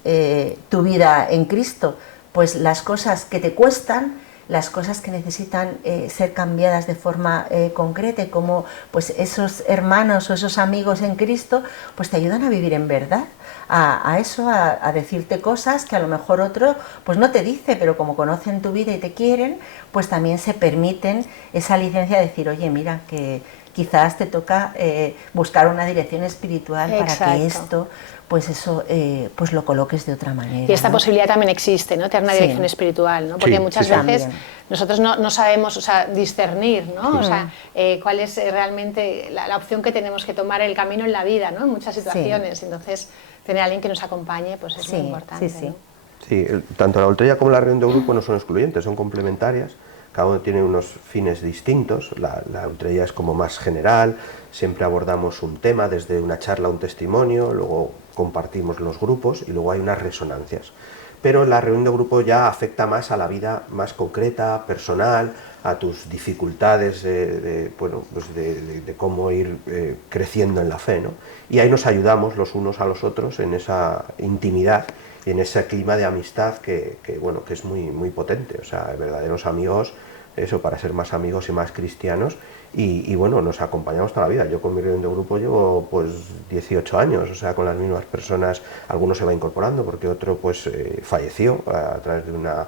tu vida en Cristo, pues las cosas que te cuestan, las cosas que necesitan ser cambiadas de forma concreta, y como pues esos hermanos o esos amigos en Cristo pues te ayudan a vivir en verdad, a decirte cosas que a lo mejor otro pues no te dice, pero como conocen tu vida y te quieren, pues también se permiten esa licencia de decir, oye, mira, que quizás te toca buscar una dirección espiritual. Exacto. Para que esto, pues eso, pues lo coloques de otra manera. Y esta posibilidad también existe, ¿no? Tener una dirección espiritual, ¿no? Porque muchas veces nosotros no sabemos, o sea, discernir, ¿no? O sea, cuál es realmente la opción que tenemos que tomar, el camino en la vida, ¿no? En muchas situaciones. Entonces, tener a alguien que nos acompañe, pues es muy importante. ¿No? Sí, tanto la ultrella como la reunión de grupo no son excluyentes, son complementarias. Cada uno tiene unos fines distintos. La ultrella es como más general, siempre abordamos un tema, desde una charla a un testimonio, luego compartimos los grupos y luego hay unas resonancias. Pero la reunión de grupo ya afecta más a la vida más concreta, personal, a tus dificultades de cómo ir creciendo en la fe, ¿no? Y ahí nos ayudamos los unos a los otros en esa intimidad y en ese clima de amistad que es muy, muy potente. O sea, verdaderos amigos, eso, para ser más amigos y más cristianos, y bueno, nos acompañamos toda la vida. Yo con mi reunión de grupo llevo pues 18 años, o sea, con las mismas personas. Algunos se va incorporando porque otro pues falleció a través de una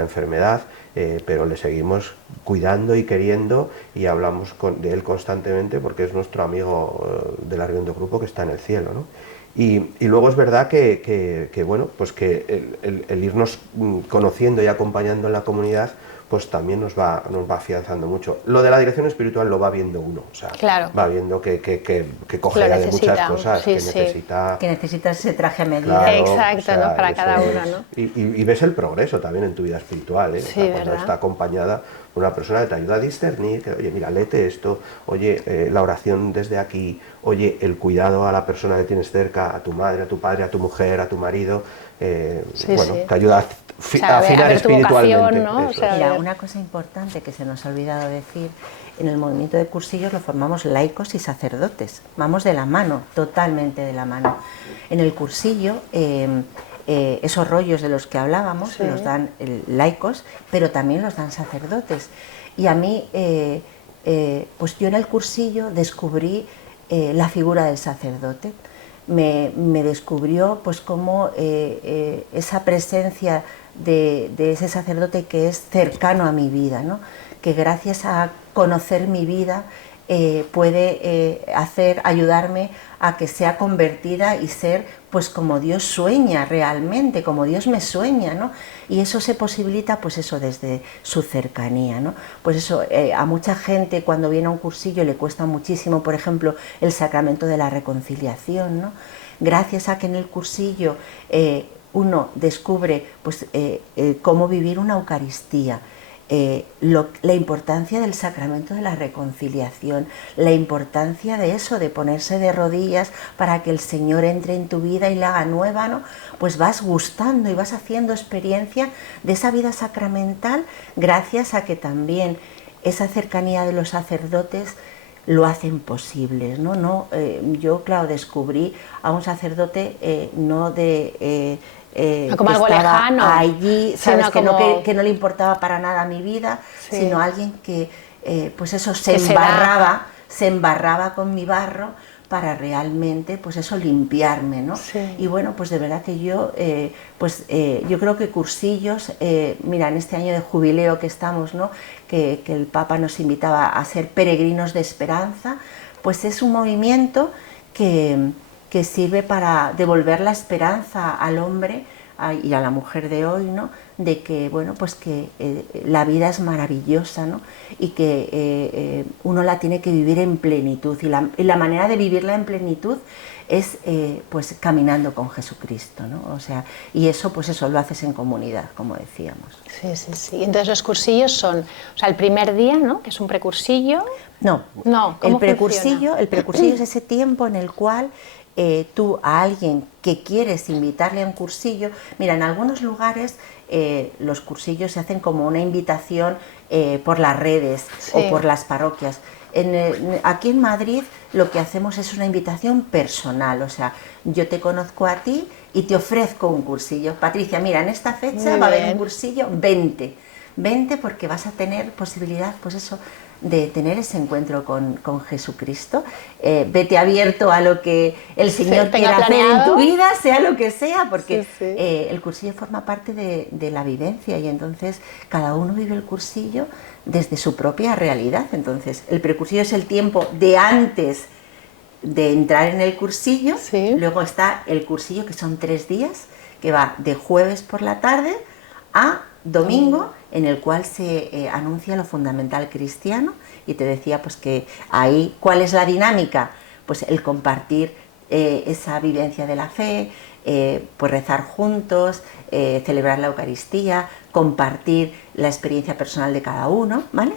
enfermedad, pero le seguimos cuidando y queriendo, y hablamos de él constantemente porque es nuestro amigo de la reunión de grupo que está en el cielo, ¿no? Y luego es verdad que bueno, pues que el irnos conociendo y acompañando en la comunidad pues también nos va afianzando mucho. Lo de la dirección espiritual lo va viendo uno, o sea, va viendo que coge ya de muchas cosas, que necesita ese traje a medida. Claro, exacto, o sea, ¿no? Para cada uno, ¿no? Y ves el progreso también en tu vida espiritual, ¿eh? Sí, o sea, cuando está acompañada una persona que te ayuda a discernir, que oye, mira, léete esto, oye, la oración desde aquí, oye, el cuidado a la persona que tienes cerca, a tu madre, a tu padre, a tu mujer, a tu marido, te ayuda a afinar espiritualmente. ¿No? O sea, mira, una cosa importante que se nos ha olvidado decir: en el movimiento de cursillos lo formamos laicos y sacerdotes, vamos de la mano, totalmente de la mano. En el cursillo esos rollos de los que hablábamos los dan laicos, pero también los dan sacerdotes. Y a mí, pues yo en el cursillo descubrí la figura del sacerdote. Me descubrió pues como esa presencia de ese sacerdote que es cercano a mi vida, ¿no? Que gracias a conocer mi vida puede ayudarme a que sea convertida y ser pues como Dios sueña realmente, como Dios me sueña, ¿no? Y eso se posibilita pues eso desde su cercanía, ¿no? Pues eso, a mucha gente cuando viene a un cursillo le cuesta muchísimo, por ejemplo, el sacramento de la reconciliación, ¿no? Gracias a que en el cursillo uno descubre pues cómo vivir una Eucaristía, la importancia del sacramento de la reconciliación, la importancia de eso, de ponerse de rodillas para que el Señor entre en tu vida y la haga nueva, ¿no? Pues vas gustando y vas haciendo experiencia de esa vida sacramental, gracias a que también esa cercanía de los sacerdotes lo hacen posibles, ¿no? Yo, claro, descubrí a un sacerdote no de... como que algo estaba lejano, allí, ¿sabes? como... que no le importaba para nada mi vida, sí. sino alguien que, pues eso, se embarraba con mi barro para realmente, pues eso, limpiarme, ¿no? Sí. Y bueno, pues de verdad que yo, yo creo que cursillos, mira, en este año de jubileo que estamos, ¿no? Que el Papa nos invitaba a ser peregrinos de esperanza, pues es un movimiento que sirve para devolver la esperanza al hombre y a la mujer de hoy, ¿no? De que, bueno, pues que la vida es maravillosa, ¿no? Y que uno la tiene que vivir en plenitud, y la manera de vivirla en plenitud es pues caminando con Jesucristo, ¿no? O sea, y eso, pues eso lo haces en comunidad, como decíamos. Sí, sí, sí. Entonces los cursillos son, o sea, el primer día, ¿no? Que es un precursillo. No, ¿cómo el precursillo es ese tiempo en el cual tú a alguien que quieres invitarle a un cursillo, mira, en algunos lugares los cursillos se hacen como una invitación por las redes, sí, o por las parroquias. Aquí en Madrid lo que hacemos es una invitación personal, o sea, yo te conozco a ti y te ofrezco un cursillo. Patricia, mira, en esta fecha va a haber un cursillo, vente porque vas a tener posibilidad, pues eso, de tener ese encuentro con Jesucristo. Vete abierto a lo que el Señor quiera hacer en tu vida, sea lo que sea, porque el cursillo forma parte de la vivencia, y entonces cada uno vive el cursillo desde su propia realidad. Entonces el precursillo es el tiempo de antes de entrar en el cursillo, luego está el cursillo, que son 3 días, que va de jueves por la tarde a domingo, en el cual se anuncia lo fundamental cristiano. Y te decía pues que ahí, ¿cuál es la dinámica? Pues el compartir esa vivencia de la fe, pues rezar juntos, celebrar la Eucaristía, compartir la experiencia personal de cada uno, ¿vale?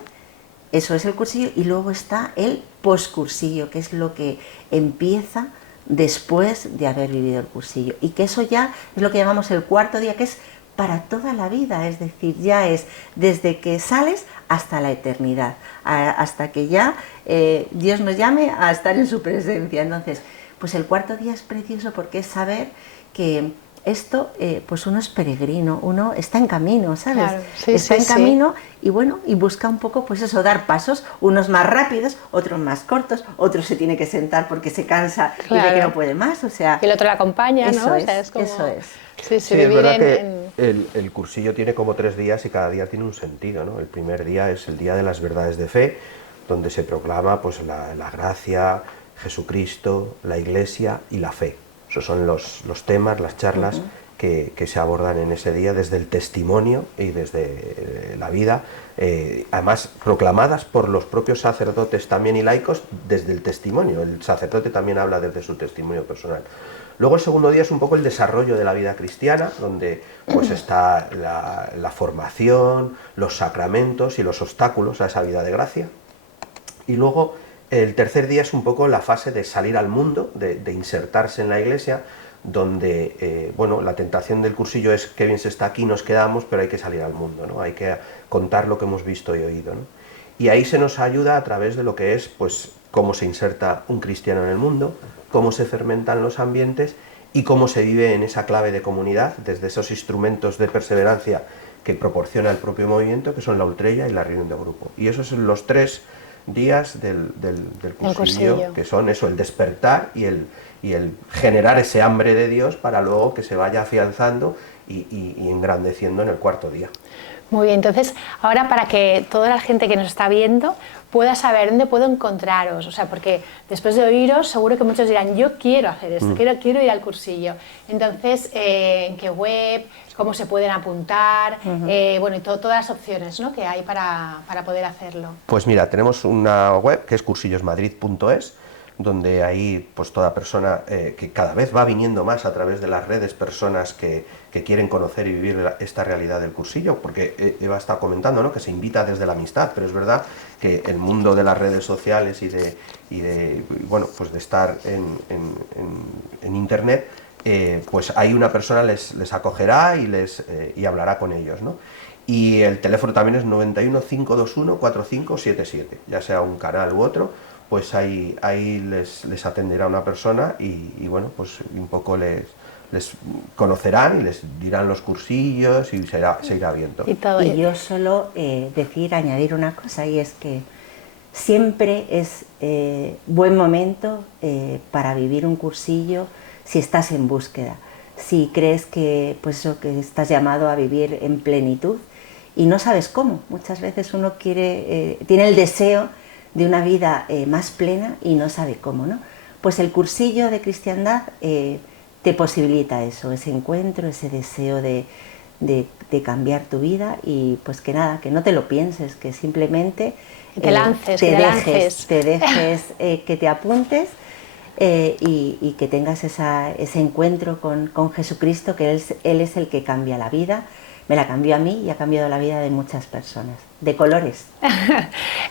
Eso es el cursillo. Y luego está el poscursillo, que es lo que empieza después de haber vivido el cursillo, y que eso ya es lo que llamamos el cuarto día, que es para toda la vida, es decir, ya es desde que sales hasta la eternidad, hasta que ya Dios nos llame a estar en su presencia. Entonces, pues el cuarto día es precioso porque es saber que esto, pues uno es peregrino, uno está en camino, ¿sabes? Claro, sí, está en camino, y bueno, y busca un poco, pues eso, dar pasos, unos más rápidos, otros más cortos, otro se tiene que sentar porque se cansa y ve que no puede más, o sea... Y el otro le acompaña, eso ¿no? Es, o sea, es como... Eso es. Sí, es verdad que el cursillo tiene como 3 días y cada día tiene un sentido, ¿no? El primer día es el día de las verdades de fe, donde se proclama pues la gracia, Jesucristo, la Iglesia y la fe. Esos son los temas, las charlas que se abordan en ese día desde el testimonio y desde la vida, además proclamadas por los propios sacerdotes también y laicos desde el testimonio. El sacerdote también habla desde su testimonio personal. Luego el segundo día es un poco el desarrollo de la vida cristiana, donde pues está la formación, los sacramentos y los obstáculos a esa vida de gracia. Y luego el tercer día es un poco la fase de salir al mundo, de insertarse en la Iglesia, donde bueno, la tentación del cursillo es que bien se está aquí, nos quedamos, pero hay que salir al mundo, ¿no? Hay que contar lo que hemos visto y oído, ¿no? Y ahí se nos ayuda a través de lo que es pues cómo se inserta un cristiano en el mundo, cómo se fermentan los ambientes y cómo se vive en esa clave de comunidad, desde esos instrumentos de perseverancia que proporciona el propio movimiento, que son la ultrella y la reunión de grupo. Y esos son los 3 días del cursillo, que son eso, el despertar y el generar ese hambre de Dios para luego que se vaya afianzando y engrandeciendo en el cuarto día. Muy bien, entonces ahora para que toda la gente que nos está viendo pueda saber dónde puedo encontraros, o sea, porque después de oíros seguro que muchos dirán, yo quiero hacer esto, quiero ir al cursillo. Entonces, ¿en qué web? ¿Cómo se pueden apuntar? Bueno, y todas las opciones, ¿no?, que hay para poder hacerlo. Pues mira, tenemos una web que es cursillosmadrid.es, donde ahí pues toda persona que cada vez va viniendo más a través de las redes, personas que quieren conocer y vivir esta realidad del cursillo, porque Eva está comentando, ¿no?, que se invita desde la amistad, pero es verdad que el mundo de las redes sociales y de bueno, pues de estar en internet, pues ahí una persona les acogerá y hablará con ellos, ¿no? Y el teléfono también es 91 521 4577, ya sea un canal u otro, pues ahí les atenderá una persona y bueno, pues un poco les conocerán y les dirán los cursillos y se irá viendo. Y yo solo añadir una cosa, y es que siempre es buen momento para vivir un cursillo si estás en búsqueda, si crees que, pues eso, que estás llamado a vivir en plenitud y no sabes cómo. Muchas veces uno tiene el deseo de una vida más plena y no sabe cómo, ¿no? Pues el cursillo de cristiandad te posibilita eso, ese encuentro, ese deseo de cambiar tu vida y pues que nada, que no te lo pienses, que simplemente te dejes que te apuntes y que tengas ese encuentro con Jesucristo, que Él es el que cambia la vida. Me la cambió a mí y ha cambiado la vida de muchas personas, de colores.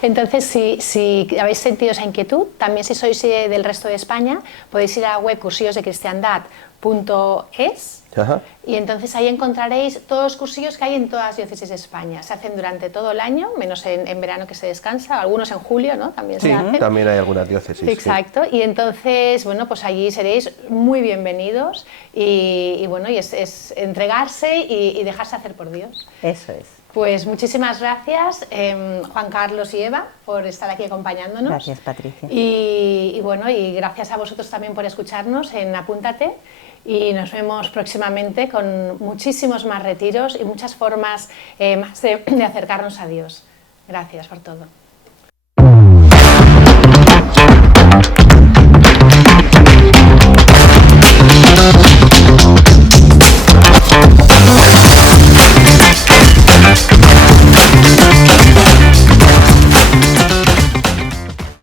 Entonces, si habéis sentido esa inquietud, también si sois del resto de España, podéis ir a la web cursillosdecristiandad.es. Ajá. Y entonces ahí encontraréis todos los cursillos que hay en todas las diócesis de España. Se hacen durante todo el año, menos en verano que se descansa, algunos en julio, ¿no? También sí, se hacen. También hay algunas diócesis. Exacto, sí. Y entonces, bueno, pues allí seréis muy bienvenidos y bueno, y es entregarse y dejarse hacer por Dios. Eso es. Pues muchísimas gracias, Juan Carlos y Eva, por estar aquí acompañándonos. Gracias, Patricia. Y bueno, y gracias a vosotros también por escucharnos en Apúntate. Y nos vemos próximamente con muchísimos más retiros y muchas formas más de acercarnos a Dios. Gracias por todo.